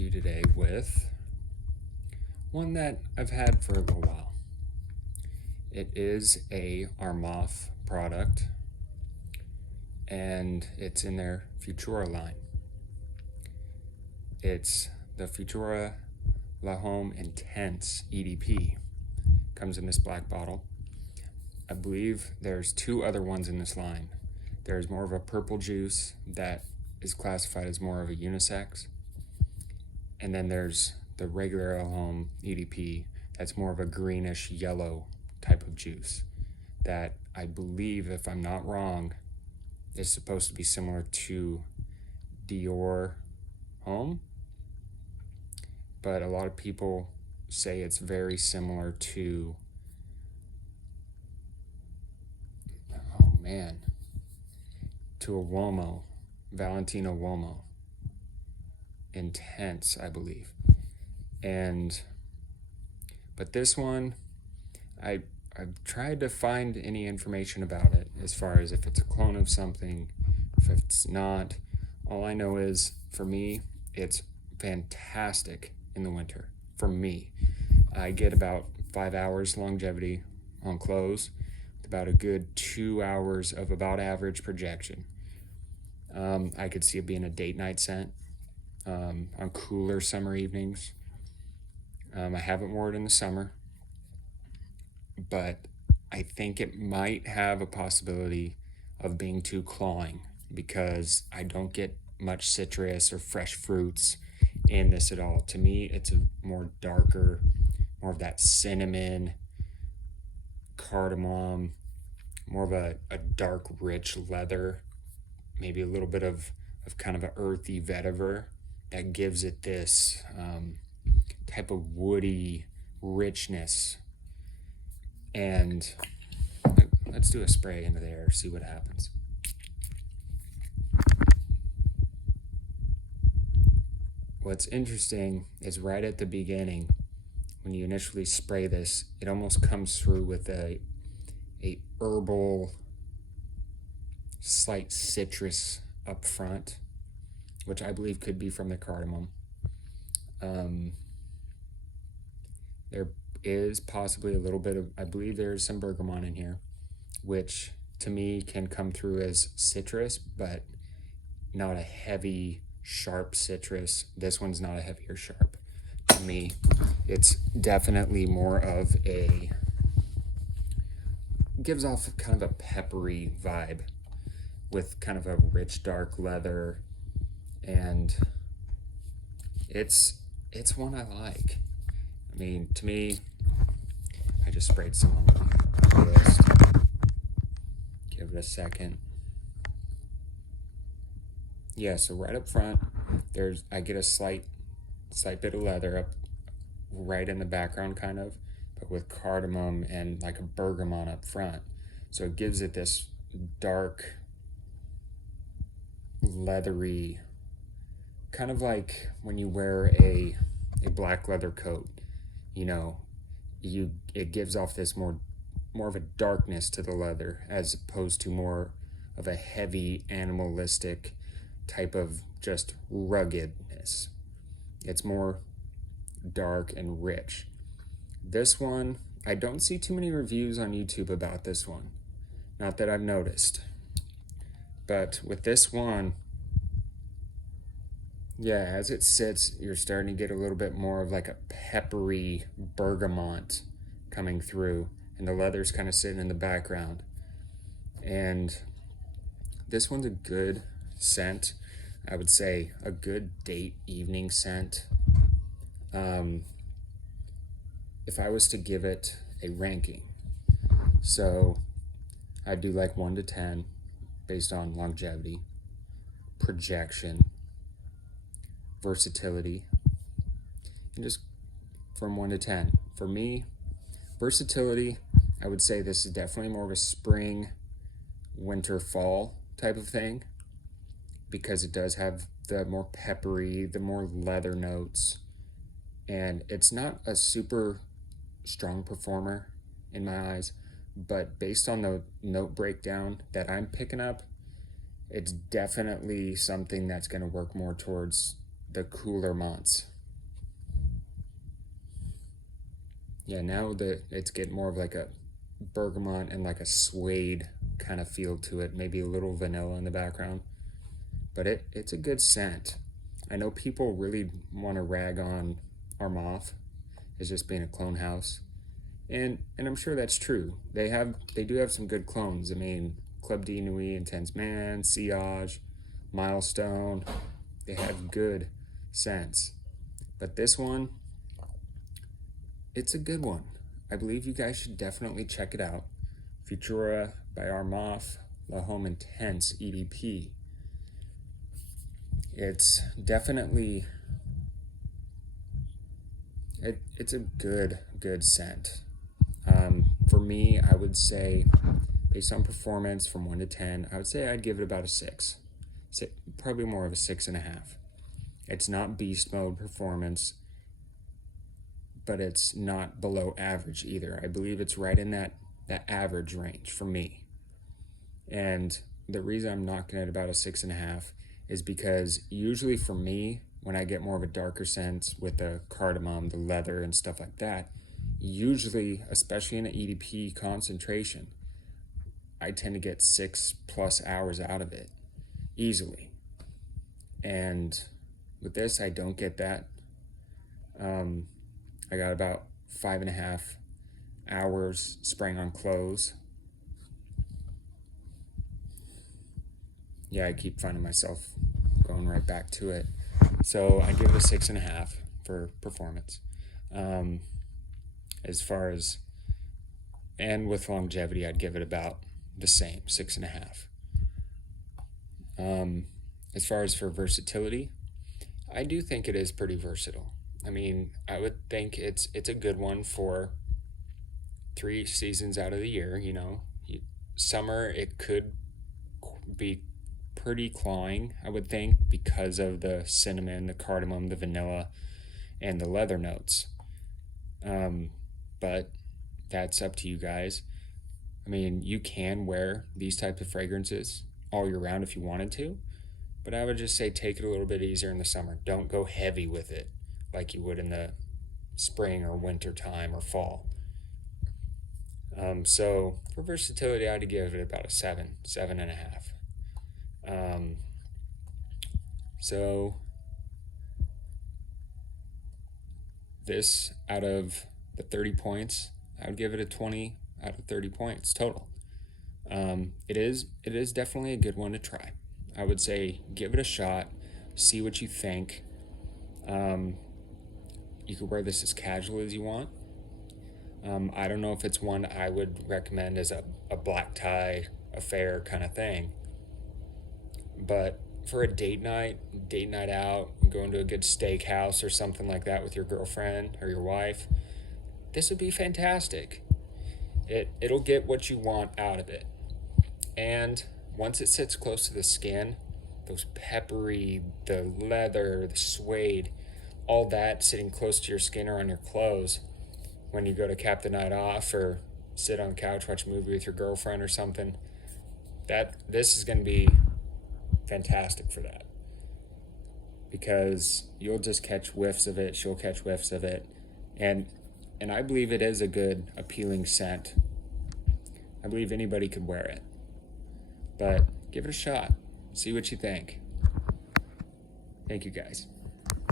to you today with one that I've had for a little while. It is a Armaf product, and it's in their Futura line. It's the Futura Homme Intense EDP. Comes in this black bottle. I believe there's two other ones in this line. There's more of a purple juice that is classified as more of a unisex. And then there's the regular homme EDP that's more of a greenish yellow type of juice that I believe, if I'm not wrong, is supposed to be similar to Dior Homme. But a lot of people say it's very similar to, to a Uomo, Valentino Uomo. Intense, I believe. But this one, I've tried to find any information about it as far as if it's a clone of something, if it's not. All I know is, for me, it's fantastic in the winter. For me, I get about 5 hours longevity on clothes, about a good 2 hours of about average projection. I could see it being a date night scent on cooler summer evenings. I haven't worn it in the summer, but I think it might have a possibility of being too cloying because I don't get much citrus or fresh fruits in this at all. To me, it's a more darker, more of that cinnamon, cardamom, more of a dark, rich leather, maybe a little bit of kind of an earthy vetiver that gives it this type of woody richness. And let's do a spray into the air, see what happens. What's interesting is right at the beginning, when you initially spray this, it almost comes through with a herbal, slight citrus up front, which I believe could be from the cardamom. There is possibly a little bit of, I believe there's some bergamot in here, which to me can come through as citrus, but not a heavy, sharp citrus. This one's not a heavier sharp. To me, it's definitely more of a, gives off kind of a peppery vibe with kind of a rich, dark leather, and it's one I like. I mean, to me, I just sprayed some on my wrist. Give it a second. Yeah, so right up front, I get a slight bit of leather up right in the background, kind of, but with cardamom and like a bergamot up front. So it gives it this dark, leathery, kind of like when you wear a black leather coat, you know, it gives off this more of a darkness to the leather as opposed to more of a heavy animalistic type of just ruggedness. It's more dark and rich. This one, I don't see too many reviews on YouTube about this one, not that I've noticed. But with this one, yeah, as it sits, you're starting to get a little bit more of like a peppery bergamot coming through, and the leather's kind of sitting in the background. And this one's a good scent. I would say a good date evening scent. If I was to give it a ranking, so I'd do like 1 to 10 based on longevity, projection, versatility, and just from 1 to 10. For me, versatility, I would say this is definitely more of a spring, winter, fall type of thing, because it does have the more peppery, the more leather notes, and it's not a super strong performer in my eyes, but based on the note breakdown that I'm picking up, it's definitely something that's going to work more towards the cooler months. Yeah, now that it's getting more of like a bergamot and like a suede kind of feel to it, maybe a little vanilla in the background, but it's a good scent. I know people really want to rag on Armaf as just being a clone house, and I'm sure that's true. They do have some good clones. I mean, Club de Nuit, Intense Man, Siage, Milestone, they have good scents. But this one, it's a good one. I believe you guys should definitely check it out. Futura by Armaf, the Homme Intense EDP. It's definitely, it's a good scent. For me, I would say, based on performance from 1 to 10, I would say I'd give it about a 6. Probably more of a 6.5. It's not beast mode performance, but it's not below average either. I believe it's right in that average range for me. And the reason I'm knocking it about a 6.5 is because usually for me, when I get more of a darker scent with the cardamom, the leather and stuff like that, usually, especially in an EDP concentration, I tend to get 6+ hours out of it easily. And with this, I don't get that. I got about 5.5 hours spraying on clothes. Yeah, I keep finding myself going right back to it. So I give it a 6.5 for performance. As far as, and with longevity, I'd give it about the same, 6.5. As far as for versatility, I do think it is pretty versatile. I mean, I would think it's a good one for 3 seasons out of the year. You know, summer it could be pretty clawing, I would think, because of the cinnamon, the cardamom, the vanilla, and the leather notes. But that's up to you guys. I mean, you can wear these types of fragrances all year round if you wanted to, but I would just say take it a little bit easier in the summer. Don't go heavy with it like you would in the spring or winter time or fall. So for versatility, I'd give it about a 7.5. So this, out of the 30 points, I would give it a 20 out of 30 points total. It is definitely a good one to try. I would say give it a shot, see what you think. You could wear this as casual as you want. I don't know if it's one I would recommend as a black tie affair kind of thing. But for a date night out, going to a good steakhouse or something like that with your girlfriend or your wife, this would be fantastic. It'll get what you want out of it. And once it sits close to the skin, those peppery, the leather, the suede, all that sitting close to your skin or on your clothes when you go to cap the night off or sit on the couch, watch a movie with your girlfriend or something, this is going to be fantastic for that. Because you'll just catch whiffs of it, she'll catch whiffs of it, and I believe it is a good, appealing scent. I believe anybody could wear it. But give it a shot. See what you think. Thank you, guys.